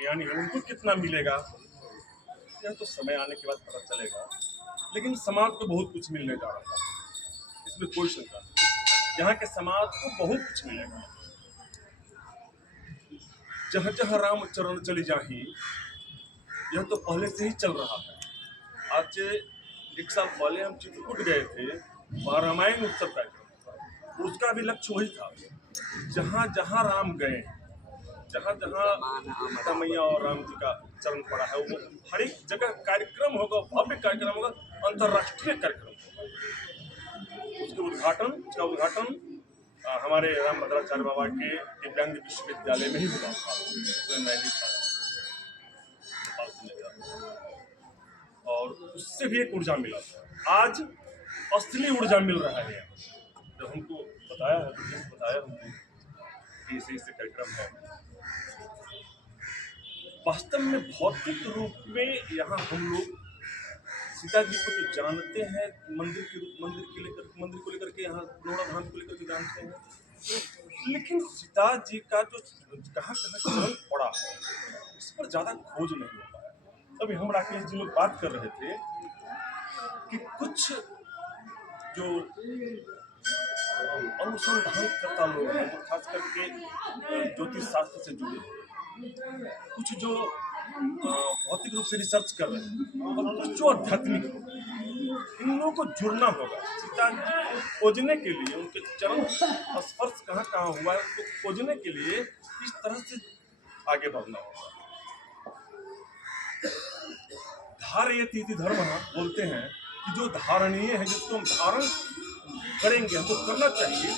अज्ञानी हैं उनको कितना मिलेगा, यह तो समय आने के बाद पता चलेगा। लेकिन समाज को बहुत कुछ मिलने जा रहा है, इसमें कोई शंका नहीं। यहाँ के समाज को बहुत कुछ मिलेगा। जहाँ जहाँ राम चरण चली जाही, यह तो पहले से ही चल रहा है। आज 1 साल पहले हम चित्रकूट गए थे, वहाँ रामायण उत्सव कार्यक्रम, उसका भी लक्ष्य वही था। जहाँ जहाँ राम गए, जहाँ जहाँ सीता मैया और राम जी का चरण पड़ा है, वो हर एक जगह कार्यक्रम होगा, भव्य कार्यक्रम होगा, अंतर्राष्ट्रीय कार्यक्रम होगा। उसका उद्घाटन हमारे राम भद्राचार्य बाबा के दिव्यांग विश्वविद्यालय में ही हुआ था, उसमें मैं भी था, और उससे भी एक ऊर्जा मिला था। आज असली ऊर्जा मिल रहा है। जब हमको बताया हमको कि ऐसे कार्यक्रम है, वास्तव में भौतिक रूप में यहाँ हम लोग सीता जी को तो जानते हैं, मंदिर को लेकर के, यहाँ लोड़ा धाम को लेकर के जानते हैं, लेकिन सीता जी का जो कहाँ चरण पड़ा है, इस पर ज्यादा खोज नहीं हो पाया। अभी हम राकेश जी लोग बात कर रहे थे कि कुछ जो अनुसंधान करता लोग हैं, जो खास करके ज्योतिष शास्त्र से जुड़े, कुछ जो भौतिक रूप से रिसर्च कर रहे हैं, और कुछ जो आध्यात्मिक, इन लोगों को जुड़ना होगा। सीता जी को खोजने के लिए, उनके चरण स्पर्श कहाँ कहाँ हुआ है, उसको खोजने के लिए इस तरह से आगे बढ़ना होगा। धारयति इति धर्मः बोलते हैं कि जो धारणीय है, जिसको हम धारण करेंगे, हमको करना चाहिए,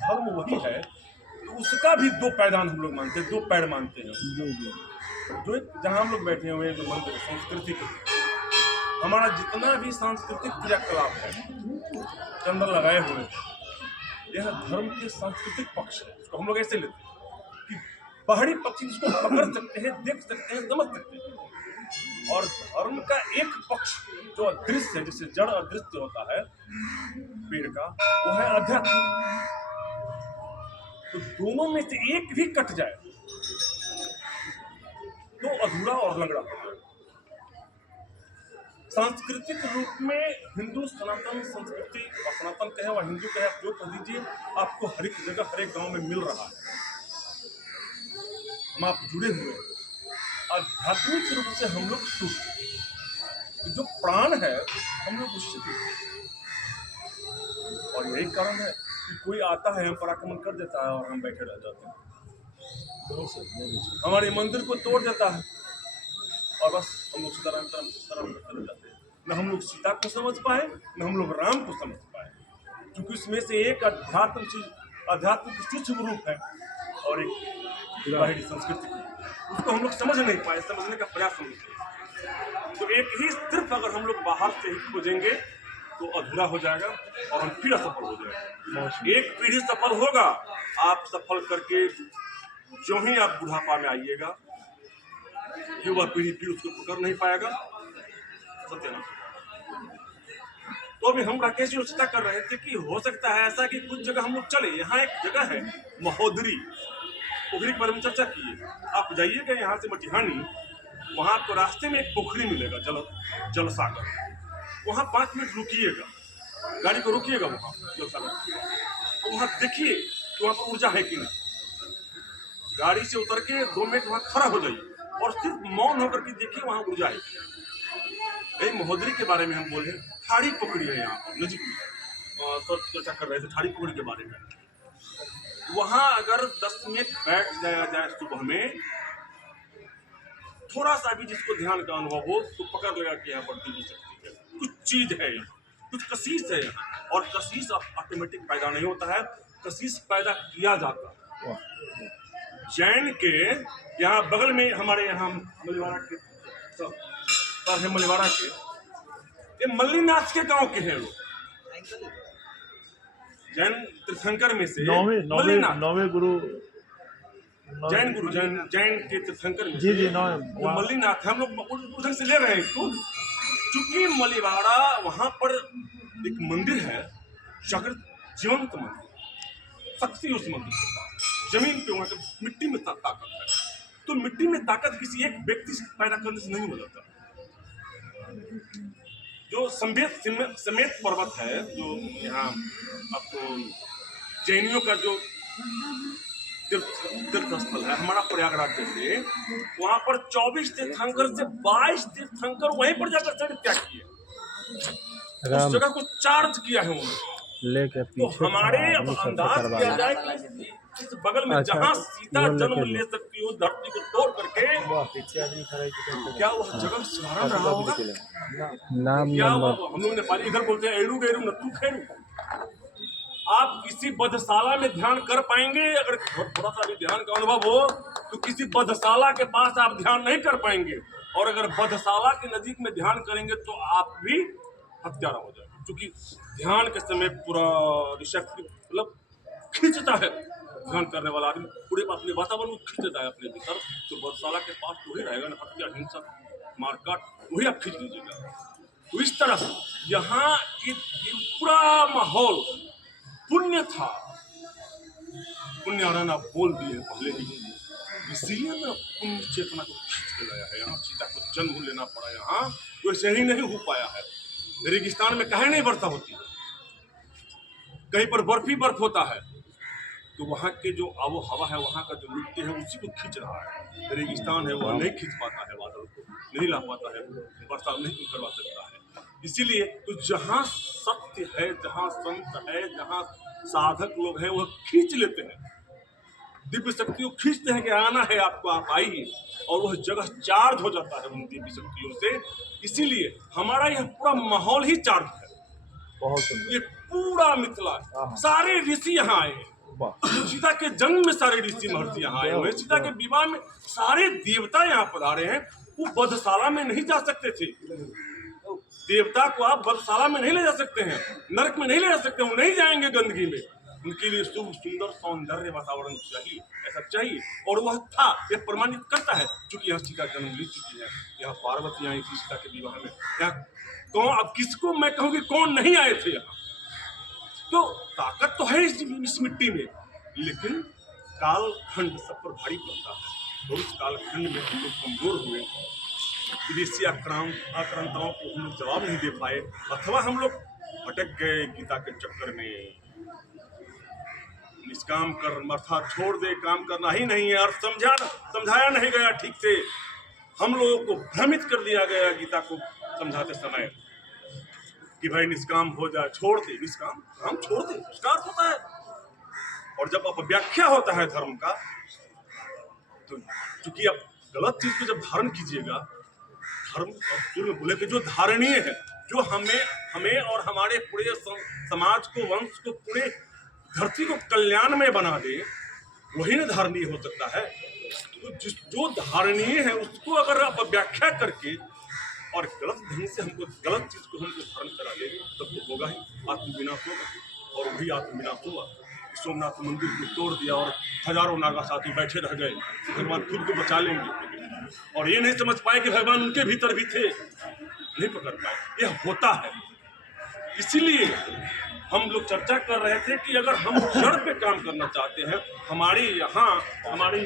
धर्म वही है। तो उसका भी 2 पैदान हम लोग मानते हैं, 2 पैर मानते हैं। जो जहाँ हम लोग बैठे हुए हैं, जो मंदिर सांस्कृतिक, हमारा जितना भी सांस्कृतिक क्रियाकलाप है, चंदन लगाए हुए, यह धर्म के सांस्कृतिक पक्ष है। इसको हम लोग ऐसे लेते हैं कि बाहरी पक्ष, जिसको पकड़ सकते हैं, देख सकते हैं, समझ सकते हैं। और धर्म का एक पक्ष जो अदृश्य है, जैसे जड़ अदृश्य होता है पेड़ का, वो है अध्यात्म। तो दोनों में से एक भी कट जाए तो अधूरा और लंगड़ा हो जाए। सांस्कृतिक रूप में हिंदू सनातन संस्कृति, और सनातन कहे और हिंदू कहे, आप जो कह दीजिए, आपको हर एक जगह, हर एक गांव में मिल रहा है। हम आप जुड़े हुए हैं। आध्यात्मिक रूप से हम लोग टूट, जो प्राण है हम लोग उससे टूटे, और यही कारण है कि कोई आता है, हम पर आक्रमण कर देता है और हम बैठे रह जाते हैं, हमारे मंदिर को तोड़ देता है, और बस हम लोग सीताराम करते जाते हैं। न हम लोग सीता को समझ पाए, न हम लोग राम को समझ पाए, क्योंकि उसमें से एक अध्यात्म की सूक्ष्म रूप है और एक बाहरी संस्कृति, उसको हम लोग समझ नहीं पाए, समझने का प्रयास नहीं किया। तो एक ही सिर्फ अगर हम लोग बाहर से ही खोजेंगे तो अधूरा हो जाएगा और हम फिर असफल हो जाएगा। एक पीढ़ी सफल होगा, आप सफल करके जो ही आप बुढ़ापा में आइएगा, युवा पीढ़ी फिर उसको पकड़ नहीं पाएगा, सत्यनाश। तो अभी हम राकेश जी चिंता कर रहे थे कि हो सकता है ऐसा कि कुछ जगह हम लोग चले। यहाँ एक जगह है महोदरी, पोखरी के बारे में चर्चा की है। आप जाइएगा यहाँ से मटिहानी, वहाँ आपको रास्ते में एक पोखरी मिलेगा, जल सागर। वहाँ 5 मिनट रुकिएगा, गाड़ी को रुकिएगा वहाँ जल सागर, तो वहाँ देखिए कि वहाँ पर ऊर्जा है कि नहीं। गाड़ी से उतर के 2 मिनट वहाँ खड़ा हो जाइए और सिर्फ मौन होकर के देखिए, वहाँ ऊर्जा है। यही महोदरी के बारे में हम बोले। ठाड़ी पोखरी है यहाँ पर नजीक में, चर्चा कर रहे थे ठाड़ी पोखरी के बारे में। वहाँ अगर 10 मिनट बैठ जाया जाए सुबह में, थोड़ा सा भी जिसको ध्यान का अनुभव हो तो पकड़ लेगा कि यहाँ पर दिव्य शक्ति है, कुछ चीज है यहाँ, कुछ कशिश है यहाँ। और कशिश ऑटोमेटिक पैदा नहीं होता है, कशिश पैदा किया जाता है। जैन के यहाँ बगल में, हमारे यहाँ मलिवाड़ा के है, मलिवाड़ा के, ये मल्लीनाथ के गांव के हैं लोग, जैन तीर्थंकर में से नौवे गुरु, जैन के तीर्थंकर में जी वो मल्लीनाथ, हम लोग उधर से ले रहे हैं इसको। चूंकि मलिवाड़ा, वहां पर एक मंदिर है, जीवंत मंदिर, शक्ति उस मंदिर के पास, जमीन पे, वहां मिट्टी में ताकत है। तो मिट्टी में ताकत किसी एक व्यक्ति से पैदा करने से नहीं हो जाता। जो समेत पर्वत है, जो यहाँ आपको जैनियों का जो तीर्थ स्थल है हमारा प्रयागराज जैसे, वहां पर 24 तीर्थंकर से 22 तीर्थंकर वहीं पर जाकर शरीर त्याग किए, उस जगह को चार्ज किया है उन्होंने। लेके तो हमारे अब अंदाज किया जाए कि इस बगल में जहाँ सीता जन्म ले सकती हो धरती को तोड़ करके, क्या वह जगह साधारण रहा होगा? क्या हम लोग नेपाली इधर बोलते हैं एरू गेरू नत्थु खेरू। आप किसी बधशाला में ध्यान कर पाएंगे? अगर थोड़ा सा भी ध्यान का अनुभव हो तो किसी बधशाला के पास आप ध्यान नहीं कर पाएंगे, और अगर बधशाला के नजीक में ध्यान करेंगे तो आप भी हत्यारा हो जाएंगे, क्योंकि ध्यान के समय पूरा शक्ति मतलब खींचता है। ध्यान करने वाला आदमी पूरे अपने वातावरण को खींचता है अपने भीतर, तो बधशाला के पास तो वही रहेगा ना, हत्या हिंसा मारकाट वही आप खींच लीजिएगा। तो इस तरह यहाँ पूरा माहौल पुण्य था। पुण्यारायण आप बोल दिए पहले ही, इसीलिए ना पुण्य चेतना को खींच के लाया है। यहाँ सीता को जन्म लेना पड़ा, यहाँ वैसे ही नहीं हो पाया है। रेगिस्तान में काहे नहीं बरसा होती, कहीं पर बर्फ ही बर्फ होता है, तो वहाँ के जो आबो हवा है, वहाँ का जो मिट्टी है उसी को खींच रहा है। रेगिस्तान है वह नहीं खींच पाता है, बादल को नहीं ला पाता है, बरसात नहीं करवा सकता है। इसीलिए तो जहाँ सत्य है, जहाँ संत है, जहाँ साधक लोग हैं, वह खींच लेते हैं, दिव्य शक्तियों खींचते हैं कि आना है आपको, आप आइए, और वह जगह चार्ज हो जाता है उन दिव्य शक्तियों से। इसीलिए हमारा यह पूरा माहौल ही चार्ज है। बहुत सुंदर। ये पूरा मिथिला सारे ऋषि यहाँ आए हैं। सीता के जन्म में सारे ऋषि महर्षि यहाँ आए हुए, सीता के विवाह में सारे देवता यहाँ पधारे हैं। वो बधशाला में नहीं जा सकते थे, देवता को आप बधशाला में नहीं ले जा सकते हैं, नरक में नहीं ले जा सकते, वो नहीं जाएंगे गंदगी में। उनके लिए शुभ सुंदर सौंदर्य वातावरण चाहिए, ऐसा चाहिए, और वह था। यह प्रमाणित करता है क्योंकि यहाँ सीता जन्म ले चुकी है, यहाँ पार्वती आई थी सीता के विवाह में। यहाँ कौन, अब किसको मैं कहूँ कि कौन नहीं आए थे यहाँ? तो ताकत तो है इस मिट्टी में, लेकिन कालखंड सब पर भारी पड़ता है। तो उस कालखंड में हम लोग कमजोर हुए, विदेशी आक्रांताओं को हम लोग जवाब नहीं दे पाए, अथवा हम लोग भटक गए गीता के चक्कर में। निष्काम कर्म अर्थात छोड़ दे, काम करना ही नहीं है, और समझाया नहीं गया ठीक से। हम लोगों को भ्रमित कर दिया गया गीता को समझाते समय कि भाई निष्काम हो जाए, छोड़ दे, निष्काम काम छोड़ दे, उसका अर्थ होता है। और जब अपव्याख्या होता है धर्म का, तो चूंकि आप गलत चीज को जब धारण कीजिएगा, धर्म शुरू में बोले कि जो धारणीय है, जो हमें और हमारे पूरे समाज को, वंश को, पूरे धरती को कल्याण में बना दे, वही ना धारणीय हो सकता है। तो जो धारणीय है उसको अगर आप व्याख्या करके और गलत ढंग से हमको गलत चीज को हमको धारण करा देंगे, तब तो होगा ही आत्मविनाश होगा। और वही आत्मविनाश हुआ। सोमनाथ मंदिर को तोड़ दिया और हजारों नागा साधु बैठे रह गए कि भगवान खुद को बचा लेंगे, और ये नहीं समझ पाए कि भगवान उनके भीतर भी थे, नहीं पकड़ पाए। यह होता है। इसीलिए हम लोग चर्चा कर रहे थे कि अगर हम जड़ पे काम करना चाहते हैं, हमारे यहाँ हमारे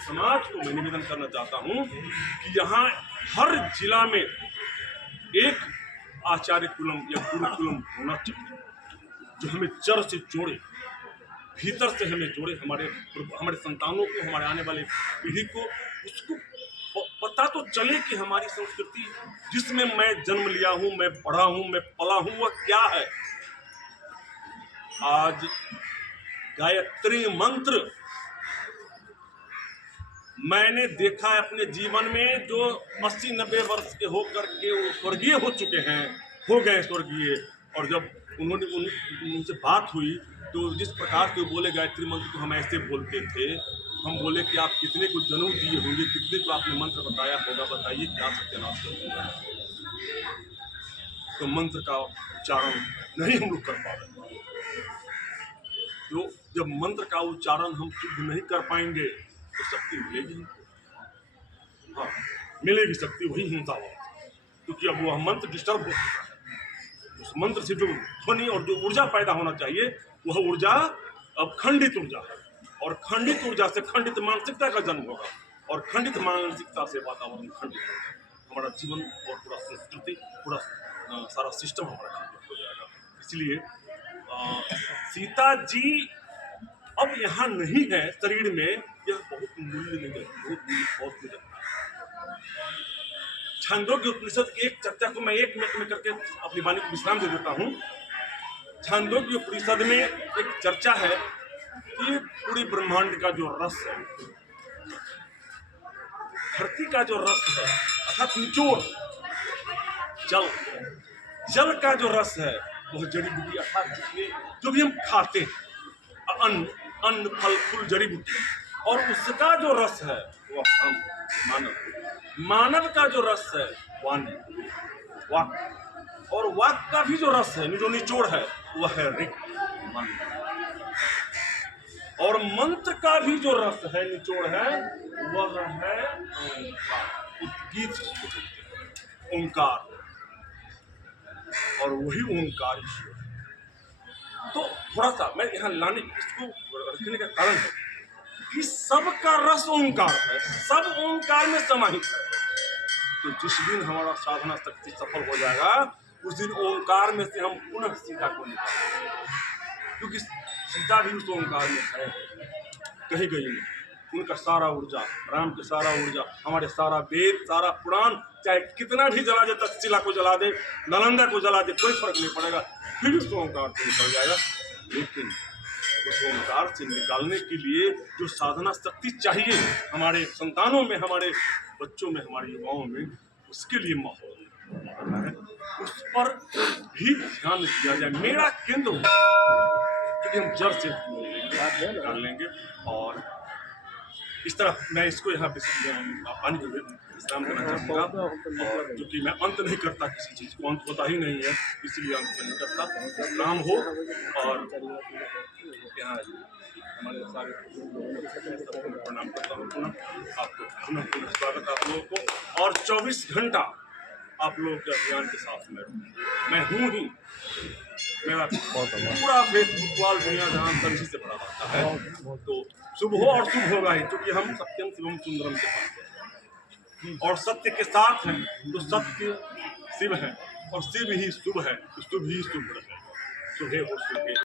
समाज को मैं निवेदन करना चाहता हूँ कि यहाँ हर जिला में एक आचार्य कुलम या गुरुकुलम होना चाहिए, जो हमें जड़ से जोड़े, भीतर से हमें जोड़े, हमारे संतानों को, हमारे आने वाले पीढ़ी को उसको पता तो चले कि हमारी संस्कृति जिसमें मैं जन्म लिया हूँ, मैं पढ़ा हूँ, मैं पला हूँ, वह क्या है। आज गायत्री मंत्र मैंने देखा है अपने जीवन में, जो 80-90 वर्ष के होकर के वो स्वर्गीय हो चुके हैं, हो गए स्वर्गीय, और जब उनसे बात हुई तो जिस प्रकार से बोले गायत्री मंत्र को हम ऐसे बोलते थे, हम बोले कि आप कितने को जन्म दिए होंगे, कितने को आपने मंत्र बताया होगा, बताइए क्या सत्यानाश कर दिया। तो मंत्र का उच्चारण नहीं हम लोग कर पा रहे। तो जब मंत्र का उच्चारण हम शुद्ध नहीं कर पाएंगे तो शक्ति मिलेगी, हाँ मिलेगी शक्ति, वही हिंसा होगा, क्योंकि अब वह मंत्र डिस्टर्ब हो चुका है। उस मंत्र से जो ध्वनि और जो ऊर्जा पैदा होना चाहिए, वह ऊर्जा अब खंडित ऊर्जा है, और खंडित ऊर्जा से खंडित मानसिकता का जन्म होगा। और खंडित मानसिकता से वातावरण खंडित हो जाएगा, हमारा जीवन और पूरा संस्कृति, पूरा सारा सिस्टम हमारा खंडित हो जाएगा। इसलिए सीता जी अब यहाँ नहीं है शरीर में, यह बहुत मूल्य नहीं है, बहुत मूल्य। छांदोग्य उपनिषद की एक चर्चा को मैं 1 मिनट में करके अपनी वाणी को विश्राम दे देता हूँ। छांदोग्य उपनिषद में एक चर्चा है कि पूरी ब्रह्मांड का जो रस है, धरती का जो रस है अर्थात निचोड़, जल का जो रस है वह जड़ी बूटी अर्थात जिसमें जो भी हम खाते हैं, अन्न फल फूल जड़ी बूटी, और उसका जो रस है वह हम मानव का जो रस है वाणी, वाक, और वाक का भी जो रस है, जो निचोड़ है वह है ऋक, मंत्र, और मंत्र का भी जो रस है, निचोड़ है, वह है उद्गीत, ओंकार, और वही ओंकार ईश्वर। तो थोड़ा सा मैं यहाँ लाने इसको रखने का कारण है कि सबका रस ओंकार है, सब ओंकार में समाहित है। तो जिस दिन हमारा साधना शक्ति सफल हो जाएगा उस दिन ओंकार में से हम पुनः सीता को निकालेंगे, क्योंकि सीता भी उस ओंकार में है, कहीं गई नहीं। उनका सारा ऊर्जा, राम की सारा ऊर्जा, हमारे सारा वेद, सारा पुराण, चाहे कितना भी जला दे, तक्षशिला को जला दे, नालंदा को जला दे, कोई फर्क नहीं पड़ेगा, फिर उस ओंकार से निकल जाएगा। लेकिन उस ओंकार से निकालने के लिए जो साधना शक्ति चाहिए हमारे संतानों में, हमारे बच्चों में, हमारे युवाओं में, उसके लिए माहौल है, उस पर भी ध्यान दिया जाए। मेरा केंद्र क्योंकि हम जड़ से निकाल लेंगे, और इस तरह मैं इसको यहाँ पानी को विश्राम करना चाहूँगा, और क्योंकि मैं अंत नहीं करता किसी चीज़ को, अंत होता ही नहीं है, इसलिए अंत नहीं करता, विश्राम हो। और यहाँ हमारे सारे प्रणाम करता हूँ, पुनः आपको पुनः स्वागत आप लोगों को, और 24 घंटा आप लोगों के अभियान के साथ मैं हूँ ही। मेरा पूरा फेसबुक वाल दुनिया जहाँ सभी से भरा रहता है। तो शुभ हो और शुभ होगा ही, क्योंकि हम सत्यम शिवम सुंदरम के पास हैं और सत्य के साथ हैं, तो सत्य शिव है और शिव ही शुभ है, तो शुभ ही शुभ है। शुभे हो शुभे।